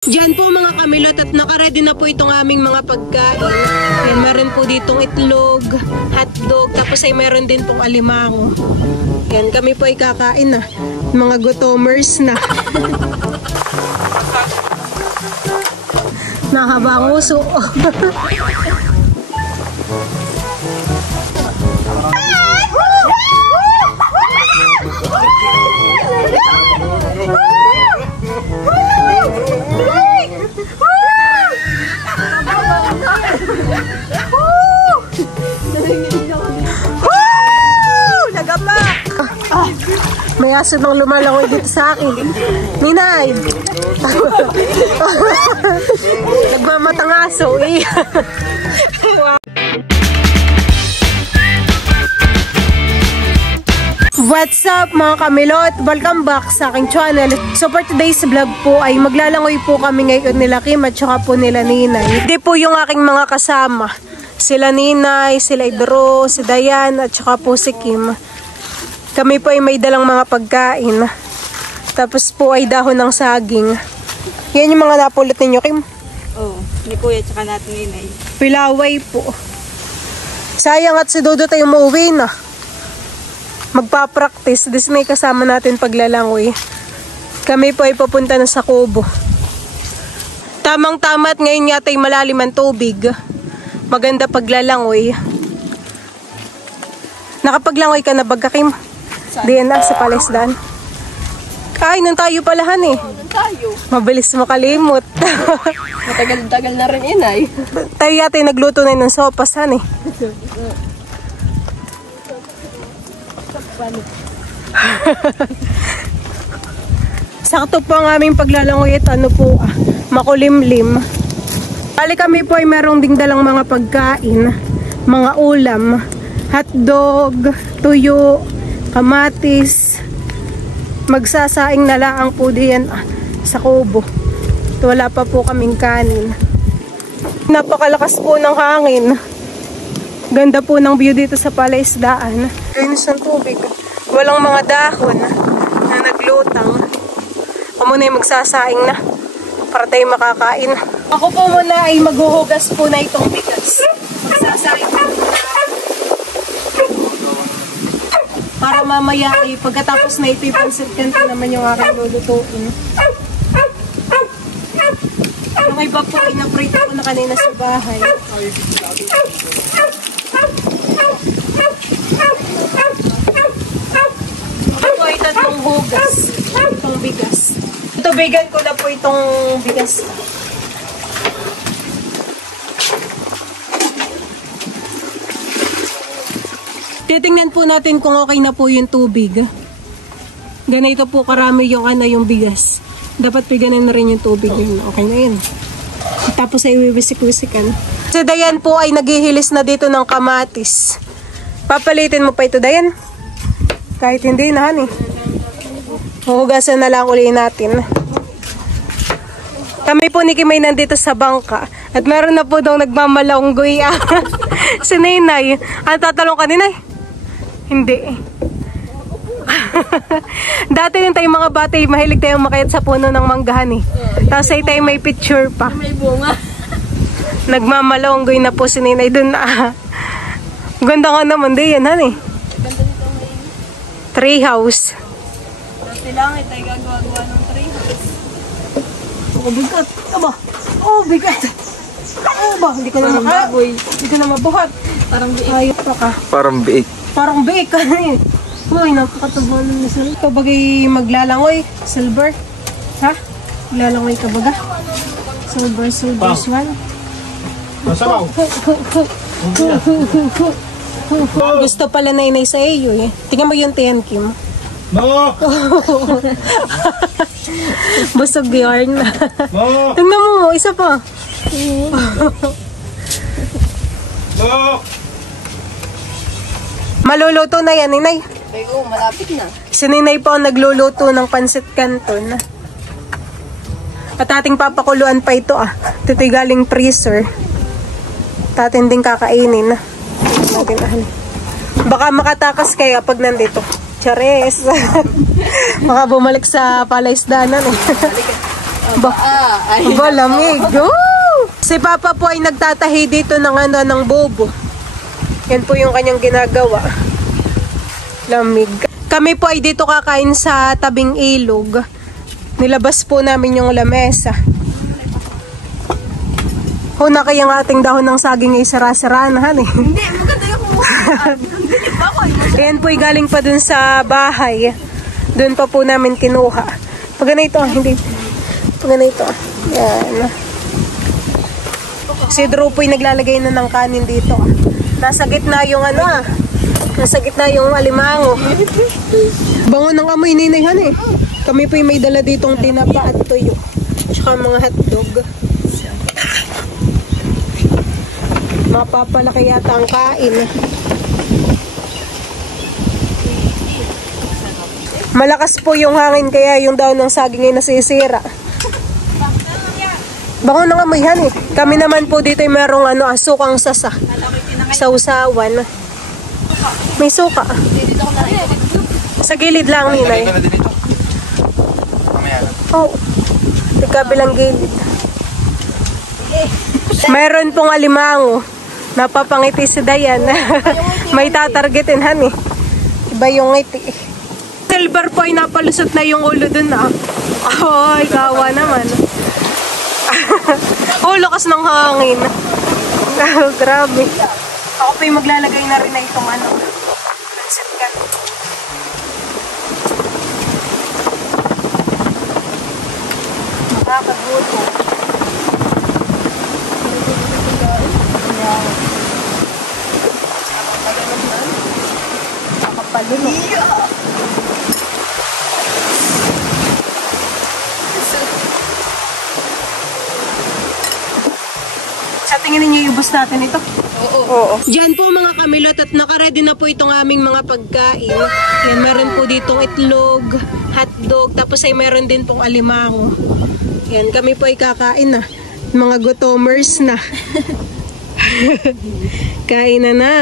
Diyan po mga kamilot at nakaready na po itong aming mga pagkain. Ayan, meron po ditong itlog, hotdog, tapos ay meron din pong alimango. Yan, kami po ay kakain na. Mga gutomers na. Nakabanguso. May aso nang lumalangoy dito sa akin. Ninay! Nagmamatang aso eh. What's up mga kamilot? Welcome back sa aking channel. So for today's vlog po ay maglalangoy po kami ngayon nila Kim at saka po nila Ninay. Hindi po yung aking mga kasama. Sila Ninay, sila Idro, si Dayan at saka po si Kim. Kami po ay may dalang mga pagkain. Tapos po ay dahon ng saging. Yan yung mga napulot ninyo, Kim? Oo, ni Kuya tsaka natin Ninay. Pilaway po. Sayang at si Dodo tayo mauwi na. Magpa-practice. This may kasama natin paglalangoy. Kami po ay papunta na sa Kubo. Tamang-tama at ngayon yata ay malalim ang tubig. Maganda paglalangoy. Nakapaglangoy ka na baga, Kim? Diyan na, sa Palesdan. Ay, nung tayo palahan eh. Nung tayo. Mabilis makalimot. Matagal-tagal na rin Inay. Tayo yata yung nagluto na yun ng sopas, han eh. Sakto po ang aming paglalangoy at ano po, makulimlim. Bali kami po ay merong ding dalang mga pagkain, mga ulam, hotdog, tuyo, kamatis. Magsasaing na lang po diyan sa Kubo. Wala pa po kaming kanin. Napakalakas po ng hangin. Ganda po ng view dito sa Palaisdaan. Linis ng tubig. Walang mga dahon na naglutang. Ako muna ay magsasaing na para tayo makakain. Ako po muna ay maghuhugas po na itong bigas. Magsasaing na. Para mamaya ay pagkatapos na ipipansit kanto naman yung aking lulutuin. Yung iba po ay naprito ko na kanina sa bahay. Ito po ay tatlong hugas. Itong bigas. Tutubigan ko na po itong bigas. Titingnan po natin kung okay na po yung tubig. Ganito po karami yung yung bigas. Dapat piganan na rin yung tubig yun. Okay na yun. Tapos ay iwiwisik-wisikan. Si Dayan po ay naghihilis na dito ng kamatis. Papalitin mo pa ito, Dayan? Kahit hindi na, honey. Huhugasan na lang uli natin. Kami po ni Kimay nandito sa bangka. At meron na po daw nagmamalonggoy. Si Ninay. Tatalong ka, Ninay? Hindi. Dati yung tayong mga bata, mahilig tayong makayat sa puno ng manggahan eh. Tapos ay tayo may picture pa. May bunga. Nagmamalonggoy na po si Ninay dun na. Ganda nga naman din yan, han eh. Ganda nito may Tree house. dati lang ay tayo gagawa ng tree house. Oh, bigat. Aba. Oh, bigat. Oh, ba? Hindi ko na hindi ko na mabuhat. Parang biik. Ayop pa ka. Parang biik. Parang biik ka na eh. Uy, napakataba ng nasal. Ikaw bagay maglalangoy? Silver? Ha? Maglalangoy ka baga? Silver, swan? Masabaw. Gusto pala na inay sa iyo eh. Tingnan mo yung tiyan, Kim. No! Busog yarn. No! Tingnan mo, isa pa. No! Maluluto na yan, Ninay. Ay, oo, malapit na. Si Ninay po ang nagluluto ng pansit canton. At ating papakuluan pa ito Ito galing freezer. Tatin din kakainin. Baka makatakas kaya pag nandito. Chares. Baka bumalik sa Palaisdanan eh. Ba, lamig. Si Papa po ay nagtatahi dito ng ng bobo. Yan po yung kanyang ginagawa. Lamig. Kami po ay dito kakain sa tabing ilog. Nilabas po namin yung lamesa. Huna kaya ng ating dahon ng saging ay sara-sarahan eh. Hindi, maganda yung kumuhaan. Hindi ba ako? Ayan po ay galing pa dun sa bahay. Doon pa po namin kinuha. Pag ganito, hindi. Pag ganito. Yan. Si Drew po ay naglalagay na ng kanin dito. Nasa gitna yung nasa gitna yung alimango. Bango ng amoy ninayhan eh. Kami po ay may dala ditong tinapa at tuyo. Tsaka mga hotdog. Mapapalaki yata ang kain. Malakas po yung hangin kaya yung daon ng saging ay nasisira. Bango ng amoy yan eh. Kami naman po dito ay merong asukang sasa. Sausawan. May suka. Sa gilid lang ninay. Oh. Ikabilang gilid. Mayroon pong alimango. Napapangiti si Dayan. May tatargetin han eh. Iba yung ngiti. Silver po ay napalusot na yung ulo dun Ay, kawa naman. Lakas ng hangin. Grabe. Ako pa yung maglalagay na rin na itong pancit canton. Makakaguto. Nakapalunok. Sa tingin ninyo, ubos natin ito? Oo. Diyan po mga kamilot at nakaready na po itong aming mga pagkain. Yan, meron po ditong itlog, hotdog, tapos ay meron din pong alimango. Yan, kami po ay kakain na. Mga gutomers na. Kain na.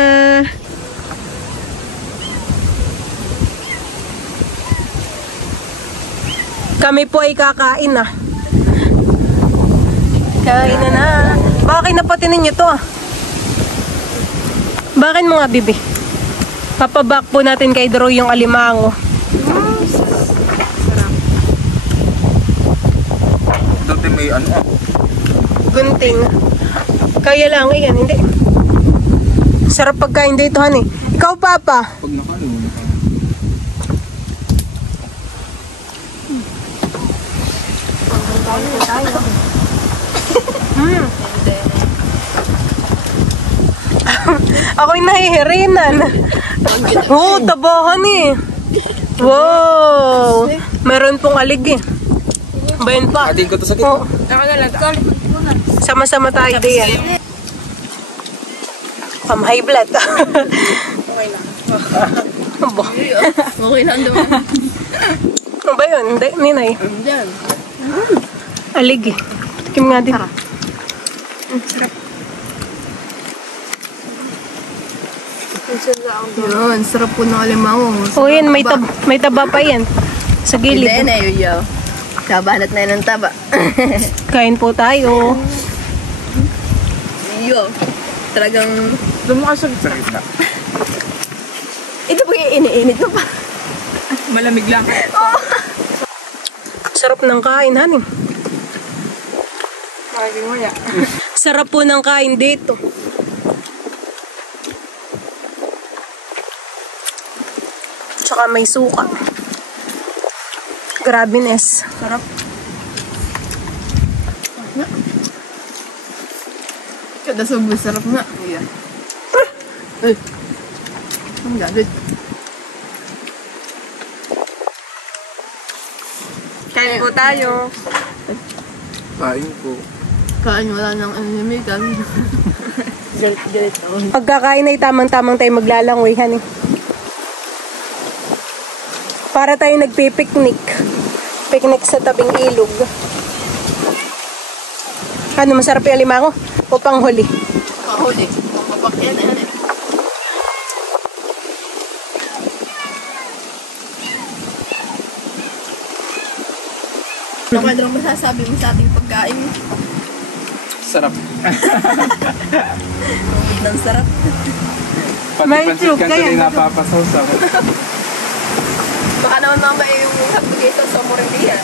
Kami po ay kakain na. Kain na. Bakit napatin ninyo to Bakit mga bibi? Papabak po natin kay Drew yung alimango. Dati may Gunting. Kaya lang yan, hindi. Sarap pagkain dito, honey. Ikaw, Papa. Pag nakain. Ako'y nahihirinan. Tabahan eh. Wow. Meron pong alig eh. Bayan pa. Atin ko to sakit. Oh. Sama-sama tayo diyan. High blood. Okay lang. Okay lang naman. Ano ba yun? Ninay? Diyan. Alig eh. Tikim nga din. Sarap. Yun, sarap po ng alimango. Oh, yan. May taba pa yan. Sa gilid. Hindi na yun. Kabanat na yun ng taba. Kain po tayo. Yo. Talagang... Lumakasag sa gitna. Ito po yung iniinit mo pa. Malamig lang. Sarap ng kain, honey. Sarap po ng kain dito. Tsaka may suka. Grabe, Nes. Sarap. Kada sobrang sarap nga. Yeah. Ay. Ang gagawin. Kain po tayo. Kain po. Kain wala nang animigan. Galit ako. Pagkakain ay tamang-tamang tayo maglalangoy, honey. Para tayo nagpipiknik. Picnic sa tabing ilog. Ano, masarap yung alimango? O panghuli? Kahuli. Pagpapakyan na yan eh. Ano ka daw masasabi mo sa ating pagkain? Sarap. Ng sarap. Pati May pansit itlog kanto kaya, na ano? napapasaw-saw. Baka naman mamaya yung application sa Morelia.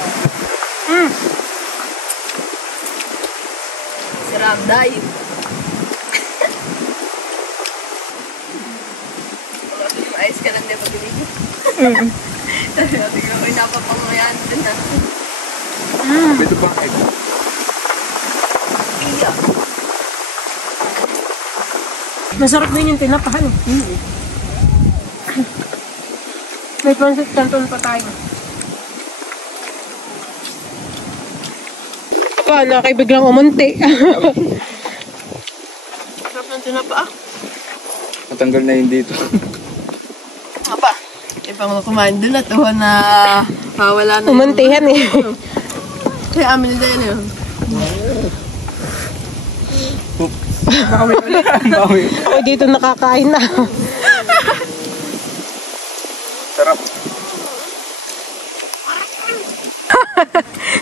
Si Ramday. Ayos ka lang din pag-ibig. Sabi ko, tingnan ko yung napapangayan din na. Ito pang egg. Iya. Masarap din yung tinapahan. May pancit canton pa tayo. Pa, nakakibiglang umunti. Sarap ng tinapa. Matanggal na yun dito. Nga pa. Ipang kumain doon at na wala na Umuntihan eh. Kaya amin nila yun. Bawi ulit. Bawi. Ako dito nakakain na. Sarap.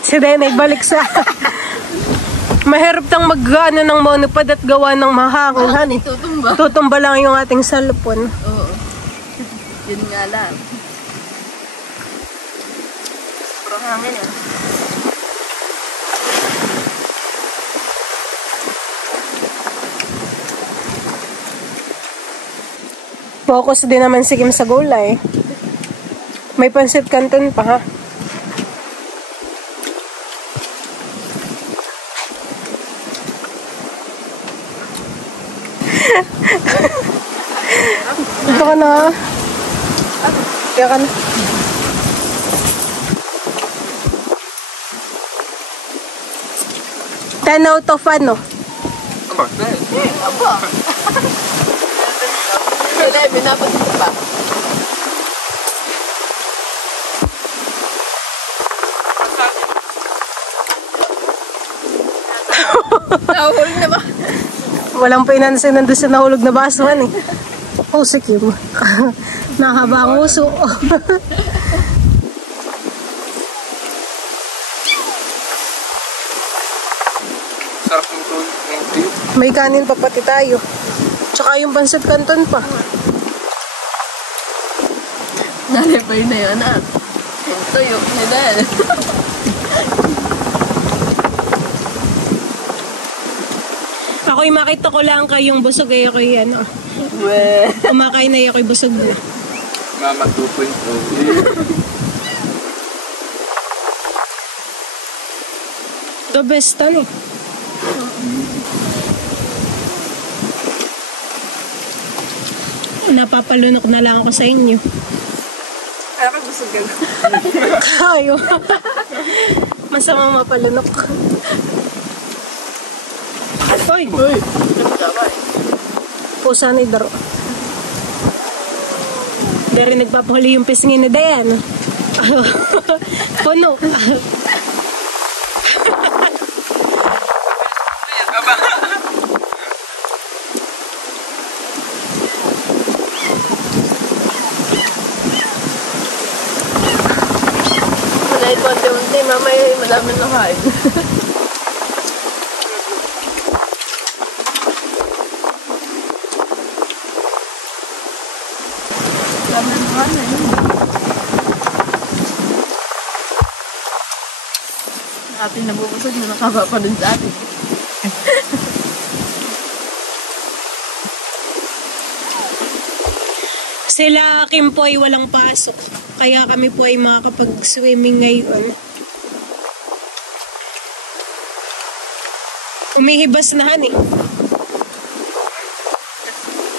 Si Denay balik sa... Mahirap tang mag-ano ng monopod at gawa ng mahangin, honey. Tutumba. Tutumba lang yung ating cellphone. Oo. Yun nga lang. Pero hangin yan. Focus din naman si Kim sa gulay. May pancit canton pa ha. Ito ka na. Kaya ka na. Ten out of ano? Aba, Aba. Wala, binapasit pa. Nahulog na ba? Walang pinansin nandun sa nahulog na basuhan eh. Oh, si Kim. Nahaba ang uso. sarap ng tuyo. May kanin pa pati tayo. Tsaka yung pancit canton pa. Nalipay na yun at. Tuyo nila yan. Ako'y makita ko lang kayong busog ay ako'y ano. Weh. Kumakain na ako'y busog na. Mama 2.0. The best ano. Napapalunok na lang ako sa inyo. Kaya ka gusto ka. Kayo. Masama mapalunok. Hoy! Uy, nagkabay. Pusa ni Daro. Dari nagpapahuli yung pisngin ni Dayan. Puno. Malay konti-unti, mamaya madami na kain. Dami na kain. Ating nabubusog na nakaba pa dun sa atin. Sila Kim po ay walang pasok. Kaya kami po ay makakapag-swimming ngayon. Umihibas na han eh.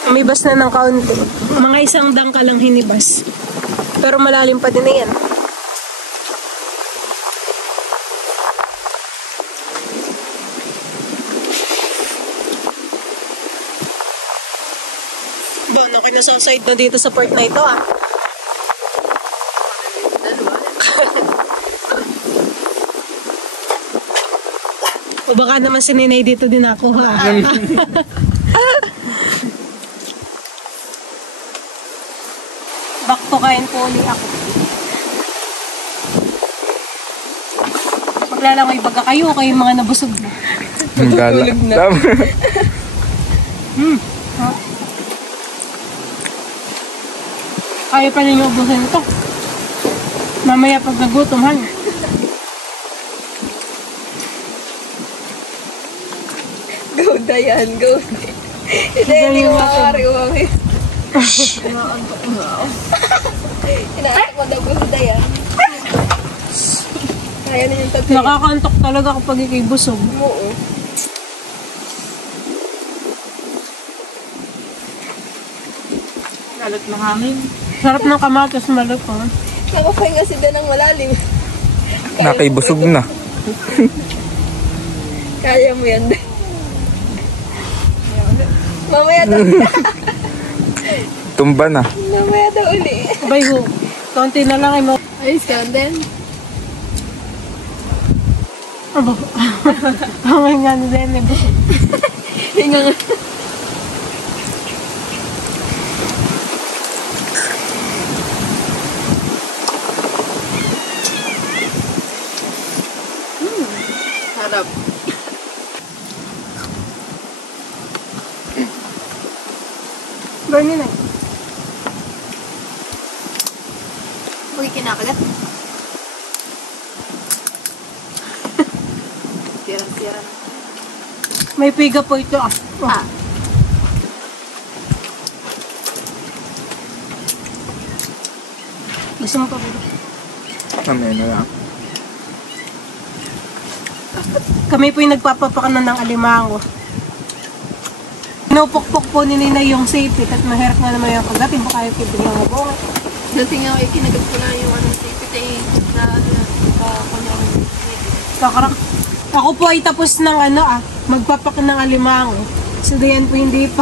Umibas na ng kaunti. Mga isang dangka lang hinibas. Pero malalim pa din na yan. Bon, okay na sa side na dito sa part na ito ah. O baka naman si Nenay dito din ako ha. Back to kain po ulit ako. maglalangoy baga kayo mga nabusog na. Tulog na. Kaya pa ninyo ubusin ito. Mamaya pag nagutom, han. Go, Dayan. Go. Hindi ko makakari. Inaantok mo daw, go, Dayan. Kaya na yung tatlo. Nakakaantok talaga kapag ikay busog. Oo. Lalot ng hangin. Sarap ng kamatis malutong. Nakapahinga si Dan ng malalim. Nakaibusog na. Kaya mo yan, Dan. Mamaya daw. Tumba na. Mamaya daw uli. Abay ho, kaunti na lang ay mo. Ayos ka, Dan. Aba, hangin nga ni Dene, busog. Hinga nga. Sarap. Bernie na. Huwag kinakagat. Tira-tira na. May piga po ito ah. Ah. Gusto mo pa ba? Mamaya na lang. Kami po yung nagpapapakanan ng alimango. Pinupukpok po ni Nina yung sipit at mahirap nga naman yung kagatin. Baka yung kibigyan mo po. Dati nga ako kinagat ko na yung sipit na kunya ko. Kakarak. Ako po ay tapos ng magpapak ng alimango. So diyan po hindi pa.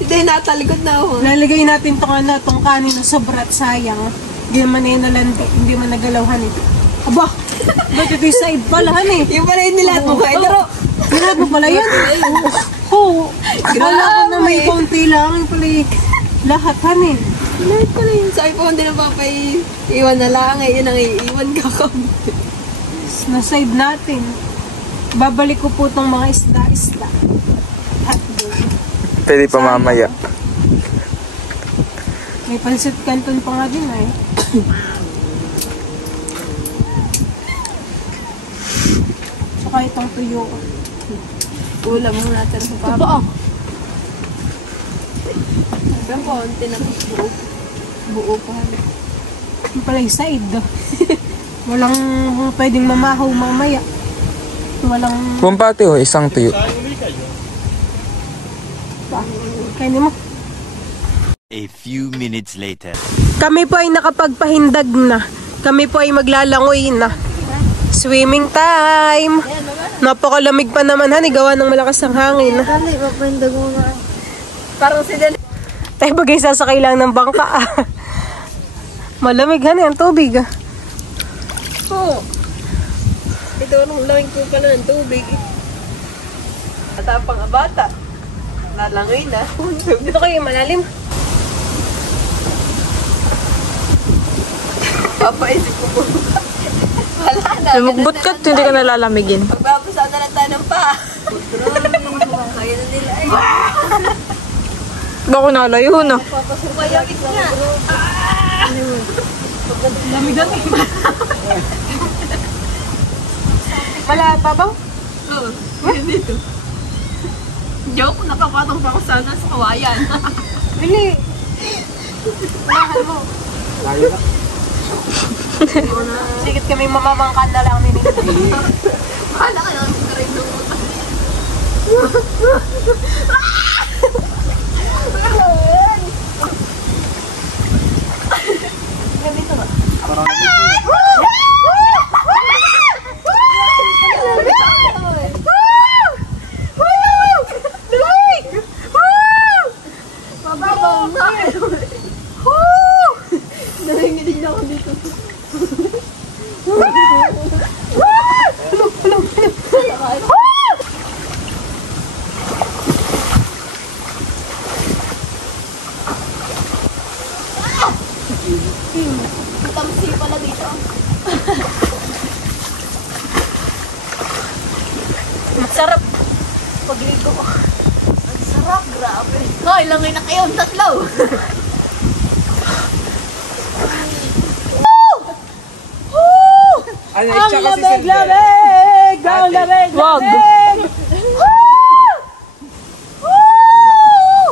Hindi, natalikod na ako. Lalagay natin tong kanin na sobrat sayang. Hindi naman nalandi, hindi man nagalawhan ito. Aba! Ba't ito yung side pala, eh? Yung pala yun nilahat mo kayo. Pero, Nilahat mo pala yan? Oo. Wala ko na may konti lang. Yung pala lahat, eh. nilahat pala yun. Sabi po, hindi na iwan na lang. Yun ang iiwan ka kami. Na-side natin. Babalik ko po tong mga isda-isda. Pwede pa mamaya. May pansit canton pa nga din, eh. Saka itong tuyo. Ulam mo natin sa papa. Ito ah. Hanggang konti na buo. Buo pa. Yung pala yung side. Walang pwedeng mamahaw mamaya. Walang... Kumpati oh, isang tuyo. Kaya mo. A few minutes later. Kami po ay nakapagpahindag na. Kami po ay maglalangoy na. Swimming time! Napakalamig pa naman, han. Gawa ng malakas ang hangin. Dali, mapahindag mo nga. Parang si Dan. Tayo bagay sasakay lang ng bangka. Malamig, han. Ang tubig. Oo. Ito anong lawing ko pala ng tubig. Atapang abata. Nalangoy na. Dito kayo malalim. Papaisip ko po. Wala na. Lumukbot ka, hindi ka nalalamigin. Pagbabasa na lang tayo ng pa. Kaya na nila ay. Bako nalayo na. Papasukayakit nga. Lamigan eh. Wala babaw? Oo. Dito. Joke, nakapatong pa ako sana sa kawayan. Bili. Unahan mo. Layo na. Sigit kami mamamangkan na lang ni Nina. Bahala ka lang sa rin ng utak. Ganito ba? Mababaw nga. Narinig ako dito. Masarap. Pagligo. Ang sarap, grabe. Hoy, langoy na kayo, tatlo. Ano, Ang tsaka si lamig, Sende. lamig! Ang lamig, Wag. lamig! Woo! Woo!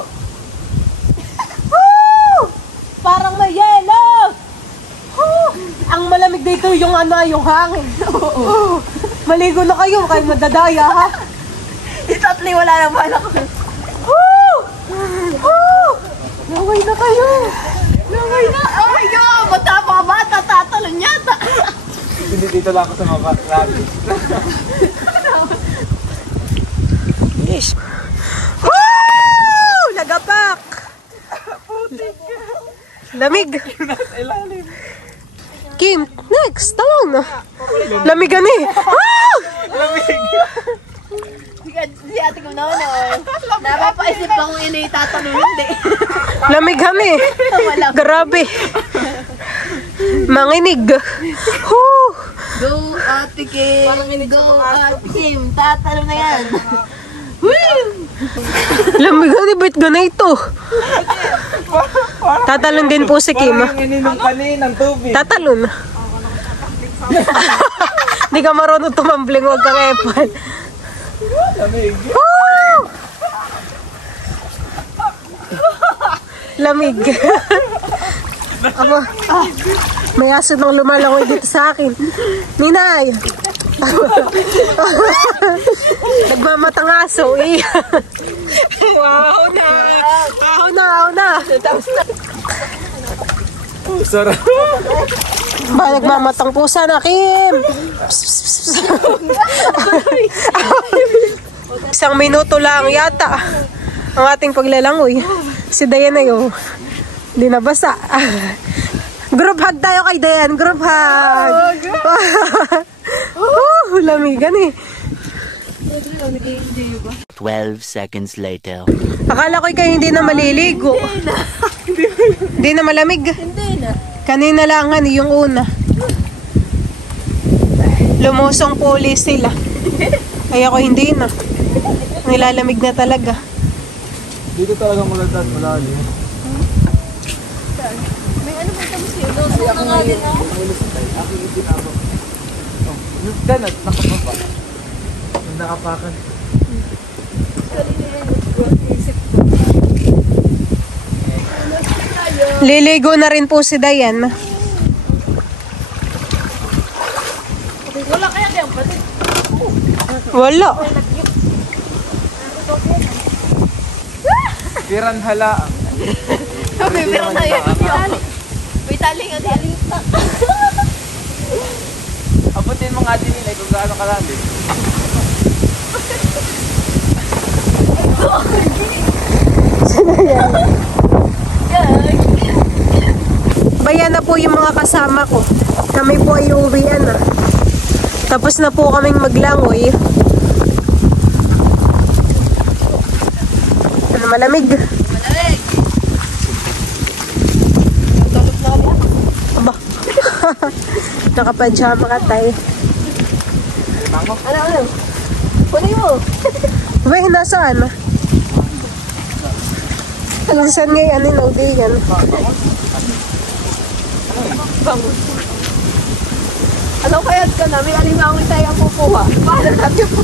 Woo! Parang may yelo! Woo! Ang malamig dito yung yung hangin. Maligo na kayo, kayo madadaya ha. Itatli, wala na ba ako. Woo! Woo! Naway na kayo. Langoy na. Oh my God, matapang bata, tatalon yata. Hindi dito lang ako sa mga rabbit. Yes. Woo! Lagapak! Lamig. Kim, next. Tawag na. Lamigan eh. Ah! Si ate ko naman, napapaisip pa kung ina itatanong, hindi. Lamigan eh. Wala. Grabe. Manginig. Woo! Go, Ate Kim. Go, Ate Kim. Tatanong na yan. Woo! Lamigan eh. Ba't ganito? Tatalon din po si Kim. Parang yung ininom kaninang tubig. Tatalon. Di ka marunong tumambling. Huwag kang epal. Lamig. Woo! Lamig. Ako, may aso nang lumalangoy dito sa akin. Ninay! Nagmamatang aso eh. Wow na! Wow na! Wow na! Sarap. Ba, nagmamatang pusa na, Kim! Isang minuto lang yata ang ating paglalangoy. Si Dayan na yun. Hindi nabasa. Group hug tayo kay Dayan. Group hug. Lamigan eh. 12 seconds later. Akala ko kayo hindi na maliligo. Hindi na malamig. Hindi na. Kanina lang yung una. Lumusong pulis sila. Ay ako hindi na. Nilalamig na talaga. Dito talaga mulatad, malalim. May ano ba tapos yun? Doon na nga din ako. Yan, nakapapa. Nakapakan. Liligo na rin po si Dayan. Wala kaya kayang pati. Wala. Piran halaang. May meron na yan. May tali nga din. Abutin mo nga din nila kung gaano karami. Bayan na po yung mga kasama ko. Kami po ay uuwian na. Tapos na po kaming maglangoy. Ano, malamig? Malamig. Aba. Nakapajama ka tayo. Ano? Kunin mo. Uy, nasaan? Nasaan nga yan? Inaudigan. Ano kaya ka na? May alimangoy tayo ang kukuha. Paano natin po?